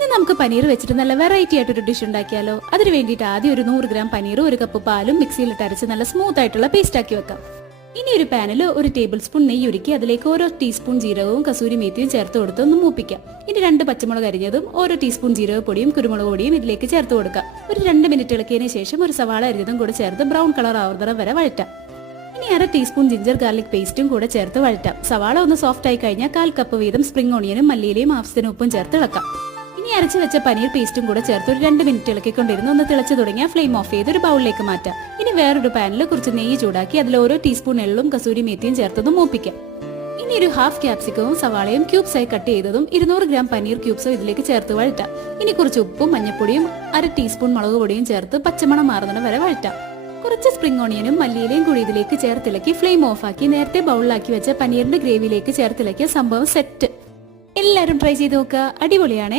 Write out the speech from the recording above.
ഇന്ന് നമുക്ക് പനീർ വെച്ചിട്ട് നല്ല വെറൈറ്റി ആയിട്ടൊരു ഡിഷ് ഉണ്ടാക്കിയാലോ? അതിന് വേണ്ടിയിട്ട് ആദ്യം ഒരു 100 ഗ്രാം പനീർ, 1 കപ്പ് പാലും മിക്സിയിലിട്ട് അരച്ച് നല്ല സ്മൂത്ത് ആയിട്ടുള്ള പേസ്റ്റ് ആക്കി വെക്കാം. ഇനി ഒരു പാനിൽ 1 ടേബിൾ സ്പൂൺ നെയ്യ് ഉരുക്കി അതിലേക്ക് ഓരോ ടീസ്പൂൺ ജീരകവും കസൂരി മേത്തിയും ചേർത്ത് കൊടുത്ത് ഒന്ന് മൂപ്പിക്കാം. ഇനി 2 പച്ചമുളക് അരിഞ്ഞതും ഓരോ ടീസ്പൂൺ ജീരകപ്പൊടിയും കുരുമുളക് പൊടിയും ഇതിലേക്ക് ചേർത്ത് കൊടുക്കാം. ഒരു 2 മിനിറ്റ് ഇളക്കിയതിനു ശേഷം ഒരു സവാള അരിഞ്ഞതും കൂടെ ചേർത്ത് ബ്രൗൺ കളർ ആവുന്നതരം വരെ വഴറ്റാം. ഇനി 1/2 ടീസ്പൂൺ ജിഞ്ചർ ഗാർലിക് പേസ്റ്റും കൂടെ ചേർത്ത് വഴറ്റാം. സവാള ഒന്ന് സോഫ്റ്റ് ആയി കഴിഞ്ഞാൽ 1/4 കപ്പ് വീതം സ്പ്രിംഗ് ഓണിയനും മല്ലിയിലയും ആവശ്യത്തിന് ഉപ്പും ചേർത്ത് ഇളക്കാം. ഇനി അരച്ചു വെച്ച പനീർ പേസ്റ്റും കൂടെ ചേർത്ത് ഒരു 2 മിനിറ്റ് ഇളക്കിക്കൊണ്ടിരുന്ന് ഒന്ന് തിളച്ചു തുടങ്ങിയാൽ ഫ്ലെയിം ഓഫ് ചെയ്ത് ഒരു ബൗളിലേക്ക് മാറ്റാം. ഇനി വേറൊരു പാനിൽ കുറച്ച് നെയ്യ് ചൂടാക്കി അതിൽ ഓരോ ടീസ്പൂൺ എള്ളും കസൂരി മേത്തിയും ചേർത്തതും മൂപ്പിക്കാം. ഇനി ഒരു ഹാഫ് ക്യാപ്സിക്കവും സവാളയും ക്യൂബ്സായി കട്ട് ചെയ്തതും 200 ഗ്രാം പനീർ ക്യൂബ്സും ഇതിലേക്ക് ചേർത്ത് വഴറ്റാം. ഇനി കുറച്ച് ഉപ്പും മഞ്ഞപ്പൊടിയും 1/2 ടീസ്പൂൺ മുളക് പൊടിയും ചേർത്ത് പച്ചമണം മാറുന്നത് വരെ വഴറ്റാം. കുറച്ച് സ്പ്രിംഗ് ഓണിയനും മല്ലിയിലയും കൂടി ഇതിലേക്ക് ചേർത്തിളക്കി ഫ്ലെയിം ഓഫ് ആക്കി നേരത്തെ ബൗളിലാക്കി വെച്ച പനീറിന്റെ ഗ്രേവിയിലേക്ക് ചേർത്തിളക്കിയ സംഭവം സെറ്റ്. എല്ലാവരും ട്രൈ ചെയ്ത് നോക്കുക, അടിപൊളിയാണ്.